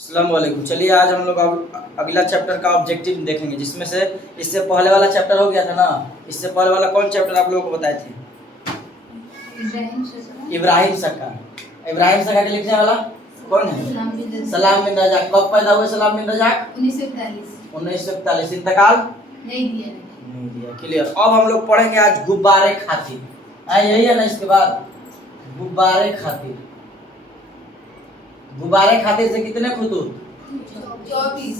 अस्सलाम वालेकुम। चलिए आज हम लोग अगला चैप्टर का ऑब्जेक्टिव देखेंगे, जिसमें से इससे पहले वाला चैप्टर हो गया था ना। इससे पहले वाला कौन चैप्टर आप लोगों को बताए थे? इब्राहिम सका। इब्राहिम सका के लिखने वाला कौन है? सलाम बिन रजाक। कब पैदा हुए सलाम बिन रजाक? 1941। इंतकाल नहीं दिया। क्लियर। अब हम लोग पढ़ेंगे आज गुब्बारे खातिर। यही है ना। इसके बाद गुब्बारे खातिर। गुब्बारे खातिर से कितने खुतूत? 24।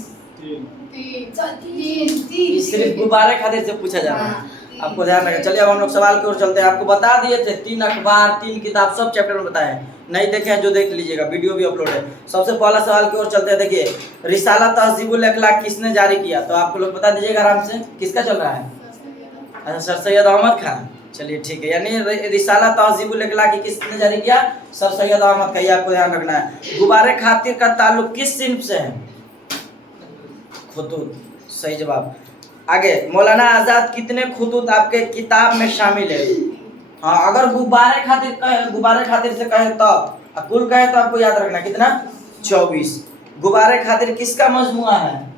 सिर्फ गुब्बारे खातिर से पूछा जा रहा है, आपको ध्यान रखना। चलिए अब हम लोग सवाल की ओर चलते हैं। आपको बता दिए थे 3 अखबार 3 किताब सब चैप्टर में बताए हैं। नहीं देखे हैं जो देख लीजिएगा, वीडियो भी अपलोड है। सबसे पहला सवाल की ओर चलते हैं। देखिए, रिसाला तहजीबुल अखलाक किसने जारी किया? तो आपको लोग बता दीजिएगा आराम से। किसका चल रहा है? अच्छा, सर सैयद अहमद खान। चलिए ठीक है। यानी रिसाला तहजीबुल अखलाक किसने जारी किया? सर सैयद अहमद का। ये आपको ध्यान रखना है। गुब्बारे खातिर का ताल्लुक किस सिन्फ से है? खुतूत। सही जवाब। आगे, मौलाना आजाद कितने खुतूत आपके किताब में शामिल है? हाँ, अगर गुब्बारे खातिर कहे, गुब्बारे खातिर से कहे तब, कुल कहे तो आपको याद रखना कितना? 24। गुब्बारे खातिर किसका मजमुआ है?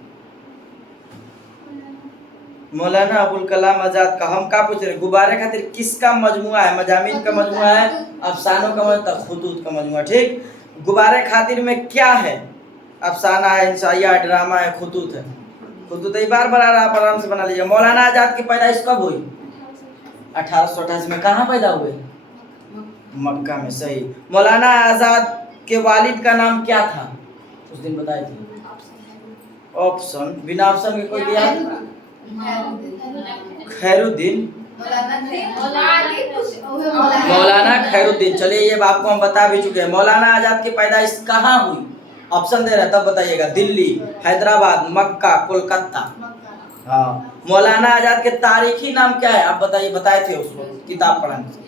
मौलाना अबुल कलाम आजाद का। हम क्या पूछ रहे? गुब्बारे खातिर किसका मजमुआ है? मजामीन का मजमुआ है, अफसानों का मजमुआ, खुतूत का मजमुआ। ठीक। गुब्बारे खातिर में क्या है? अफसाना है, इंसाइया, ड्रामा है, खुतूत है। खुतूत बार बार आप आराम से बना लीजिए। मौलाना आजाद की पैदाइश कब हुई? 1888 में। कहाँ पैदा हुए? मक्का में। सही। मौलाना आजाद के वालिद का नाम क्या था? उस दिन बताए थे। ऑप्शन, बिना ऑप्शन के कोई दिया? खैरुद्दीन। मौलाना खैरुद्दीन। चलिए ये आपको हम बता भी चुके हैं। मौलाना आजाद की पैदाइश कहाँ हुई? ऑप्शन दे रहा है तब बताइएगा। दिल्ली, हैदराबाद, मक्का, कोलकाता। हाँ। मौलाना आजाद के तारीखी नाम क्या है? आप बताइए। बताए थे उसको किताब पढ़ाने से।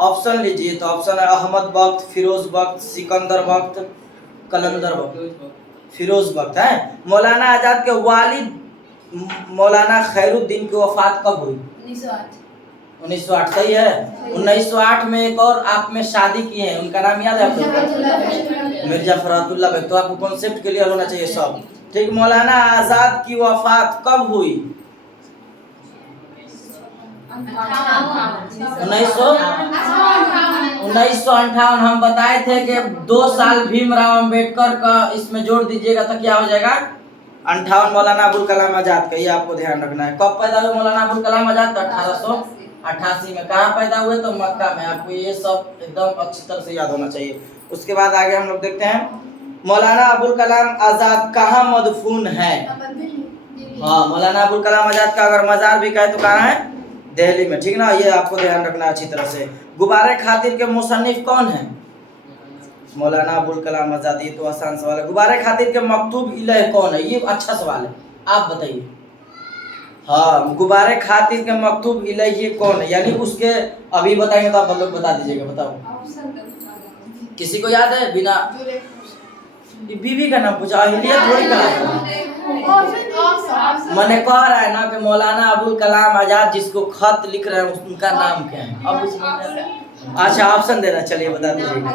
ऑप्शन लीजिए। तो ऑप्शन है अहमद बख्त, फिरोज बख्त, सिकंदर बख्त, कलंदर बख्त। फिरोज बख्त है। मौलाना आजाद के वालिद मौलाना खैरुद्दीन की वफात कब हुई? 1908। सही है। 1908 में एक और आप में शादी की है, उनका नाम याद है आपको? मिर्जा फरातुल्लाह बेग। तो आपको कॉन्सेप्ट क्लियर होना चाहिए सब। ठीक। मौलाना आजाद की वफात कब हुई? 1958। हम बताए थे कि 2 साल भीमराव अंबेडकर का इसमें जोड़ दीजिएगा तो क्या हो जाएगा? 58। मौलाना अबुल कलाम आजाद का। ये आपको ध्यान रखना है। कब पैदा हुए मौलाना अबुल कलाम आजाद? 1888 में। कहाँ पैदा हुए? तो मक्का में। आपको ये सब एकदम अच्छी तरह से याद होना चाहिए। उसके बाद आगे हम लोग देखते हैं, मौलाना अबुल कलाम आजाद कहाँ मदफून है? हाँ, मौलाना अबुल कलाम आजाद का अगर मजार भी कहे तो कहाँ है? दिल्ली में। ठीक ना। ये आपको ध्यान रखना अच्छी तरह से। गुब्बारे खातिर के मुसन्निफ कौन है? मौलाना अबुल कलाम आजाद। ये तो आसान सवाल है। गुब्बारे खातिर के मकतूब इलह कौन है? ये अच्छा सवाल है, आप बताइए। हाँ, गुब्बारे खातिर के मकतूब इलह ये कौन है? यानी उसके अभी बताएंगे तो आप लोग बता दीजिएगा। बताओ, किसी को याद है? बिना बीवी का नाम पूछा, अहिलिया थोड़ी कहा। मैंने कह रहा है ना कि मौलाना अबुल कलाम आजाद जिसको खत लिख रहे हैं उनका नाम क्या है? अब अच्छा ऑप्शन दे रहा। चलिए बता दीजिएगा।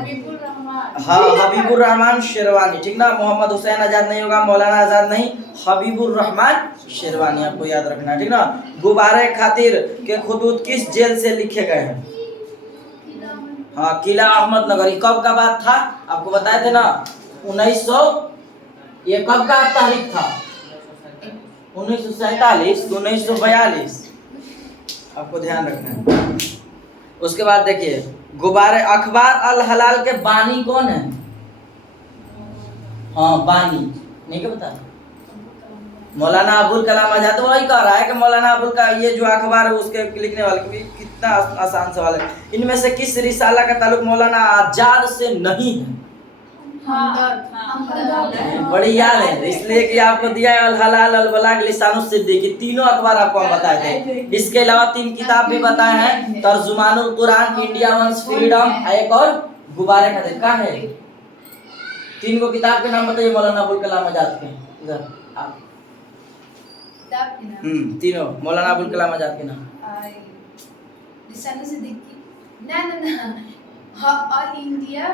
हाँ, हबीबुर रहमान शेरवानी। ठीक ना। मोहम्मद हुसैन आजाद नहीं होगा, मौलाना आजाद नहीं, हबीबुर रहमान शेरवानी। आपको याद रखना। ठीक ना। गुब्बारे खातिर के खुतूत किस जेल से लिखे गए हैं? हाँ, किला अहमदनगर। कब का बात था? आपको बताए थे ना 1900। ये कब का तारीख था? 1947, 1942। आपको ध्यान रखना है। उसके बाद देखिए, गुब्बारे अखबार अल हलाल के बानी कौन है? हाँ, बानी नहीं क्या बता? मौलाना अबुल कलाम आजाद। तो वही कह रहा है कि मौलाना अबुल का ये जो अखबार है उसके लिखने वाले। कितना आसान सवाल है। इनमें से किस रिसाला का ताल्लुक मौलाना आजाद से नहीं है? बड़ी याद है, इसलिए कि आपको दिया है अल हलाल, अल बलाग, लिसानुस सिद्दीकी। तीनों अखबार आपको हम बताए थे। इसके अलावा 3 किताब भी बताए हैं, Tarjumanul Quran, India once freedom, एक और गुब्बारे खातिर। का है 3 को किताब के नाम बताइए मौलाना अबुल कलाम आजाद के। इधर आप तीनों मौलाना अबुल कलाम आजाद के नाम। लिसानुस सिद्दीकी। ना ऑल इंडिया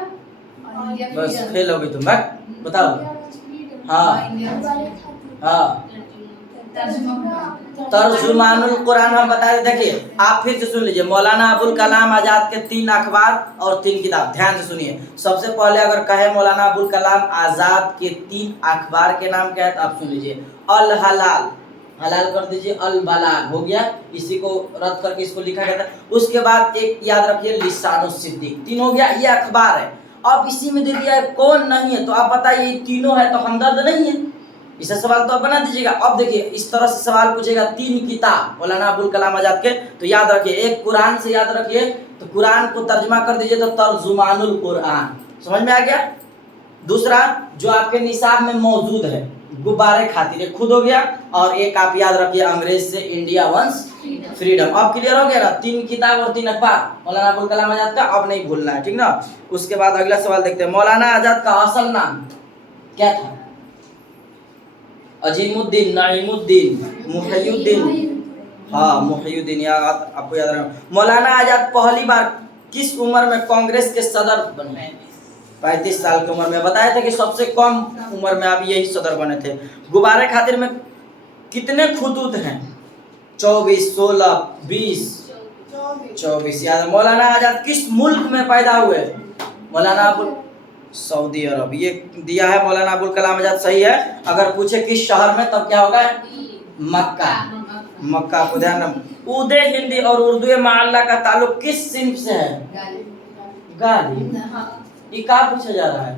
बस फेल हो गई तुम। बस बताओ। हाँ हाँ, तर्जुमानुल कुरान हम बताए। देखिए आप फिर से सुन लीजिए, मौलाना अबुल कलाम आजाद के 3 अखबार और 3 किताब। ध्यान से सुनिए। सबसे पहले अगर कहे मौलाना अबुल कलाम आजाद के 3 अखबार के नाम क्या है तो आप सुन लीजिए। अल हलाल, हलाल कर दीजिए, अल बलाग हो गया, इसी को रद्द करके इसको लिखा जाता है। उसके बाद एक याद रखिए लिसानुस सिद्दीक, 3 हो गया, ये अखबार है। अब इसी में दे दिया है कौन नहीं है, तो आप बताइए ये तीनों है तो हमदर्द नहीं है, इसे सवाल तो आप बना दीजिएगा। अब देखिए इस तरह से सवाल पूछेगा, 3 किताब मौलाना अबुल कलाम आजाद के, तो याद रखिए एक कुरान से याद रखिए, तो कुरान को तर्जुमा कर दीजिए तो तर्जुमानुल कुरान, समझ में आ गया। दूसरा जो आपके निसाब में मौजूद है गुब्बारे खातिर, खुद हो गया। और एक आप याद रखिए अंग्रेज से इंडिया वंस फ्रीडम। अब क्लियर हो गया ना, 3 किताब और 3 अखबार मौलाना अबुल कलाम आजाद का, अब नहीं भूलना है, ठीक ना। उसके बाद अगला सवाल देखते हैं, मौलाना आजाद का असल नाम क्या था? अजीमुद्दीन, नईमुद्दीन, मुहय्युद्दीन। हाँ मुहय्युद्दीन, याद आपको याद रखना। मौलाना आजाद पहली बार किस उम्र में कांग्रेस के सदर बने? 35 साल की उम्र में। बताया था कि सबसे कम उम्र में आप यही सदर बने थे। गुब्बारे खातिर में कितने खुतूत हैं? 24, 16, 20, 24 याद है। मौलाना आजाद किस मुल्क में पैदा हुए? मौलाना अबुल सऊदी अरब, ये दिया है मौलाना अबुल कलाम आजाद, सही है। अगर पूछे किस शहर में तब क्या होगा? मक्का, मक्का को ध्यान रखना। उर्दू हिंदी और उर्दू माल्ला का ताल्लुक किस सिंफ से है? गाली। ये क्या पूछा जा रहा है?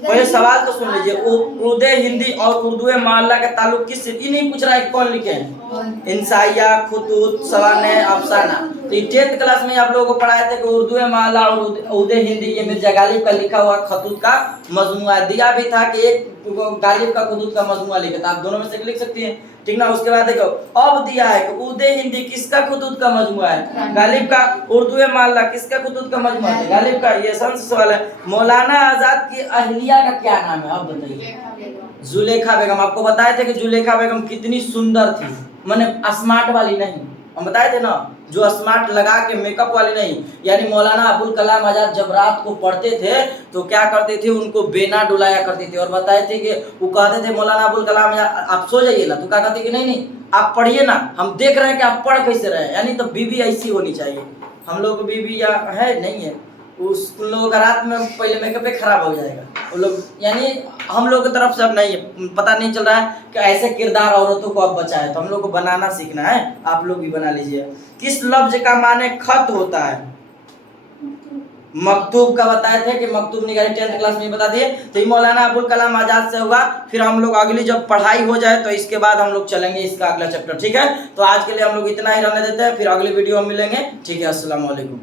पहले सवाल तो सुन लीजिए, उर्दू हिंदी और उर्दू माल्ला का ताल्लुक किस सिंफ, ये नहीं पूछ रहा है कौन लिखे हैं। इंसाइया, खुतूत, सवाने, अफसाना। तो 10th क्लास में आप लोगों को पढ़ाए थे कि उर्दू माल्ला और उर्दू हिंदी ये मिर्जा गालिब का लिखा हुआ खतूत का मजमुआ दिया भी था कि एक गालिब का खतूत का मजमुआ लिखा था, आप दोनों में से लिख सकती हैं, ठीक ना। उसके बाद देखो अब दिया है कि उर्दू हिंदी किसका खतूत का मजमुआ है? गालिब का। उर्दू माल्ला किसका खतूत का मजमुआ है? गालिब का। ये आसान सवाल है। मौलाना आजाद की अहलिया का क्या नाम है? अब बताइए। जुलेखा बेगम। आपको बताए थे कि जुलेखा बेगम कितनी सुंदर थी, माने स्मार्ट वाली नहीं, हम बताए थे ना, जो स्मार्ट लगा के मेकअप वाली नहीं। यानी मौलाना अबुल कलाम आजाद जब रात को पढ़ते थे तो क्या करते थे, उनको बेना डुलाया करते थे और बताए थे कि वो कहते थे मौलाना अबुल कलाम आजाद आप सो जाइए ना, तो क्या कहते कि नहीं नहीं आप पढ़िए ना, हम देख रहे हैं कि आप पढ़ कैसे रहे। यानी तो बीवी ऐसी होनी चाहिए। हम लोग को बीवी या है नहीं है, उन लोगों का रात में पहले मेकअप खराब हो जाएगा वो लोग, यानी हम लोग की तरफ से अब नहीं है, पता नहीं चल रहा है कि ऐसे किरदार औरतों को अब बचा है, तो हम लोग को बनाना सीखना है, आप लोग भी बना लीजिए। किस लफ्ज का माने खत होता है? मकतूब का बताए थे कि मकतूब निगारी 10th क्लास में बता दिए। तो ये मौलाना अबुल कलाम आजाद से होगा। फिर हम लोग अगली जब पढ़ाई हो जाए तो इसके बाद हम लोग चलेंगे इसका अगला चैप्टर, ठीक है। तो आज के लिए हम लोग इतना ही रहने देते हैं, फिर अगली वीडियो में मिलेंगे, ठीक है। अस्सलाम वालेकुम।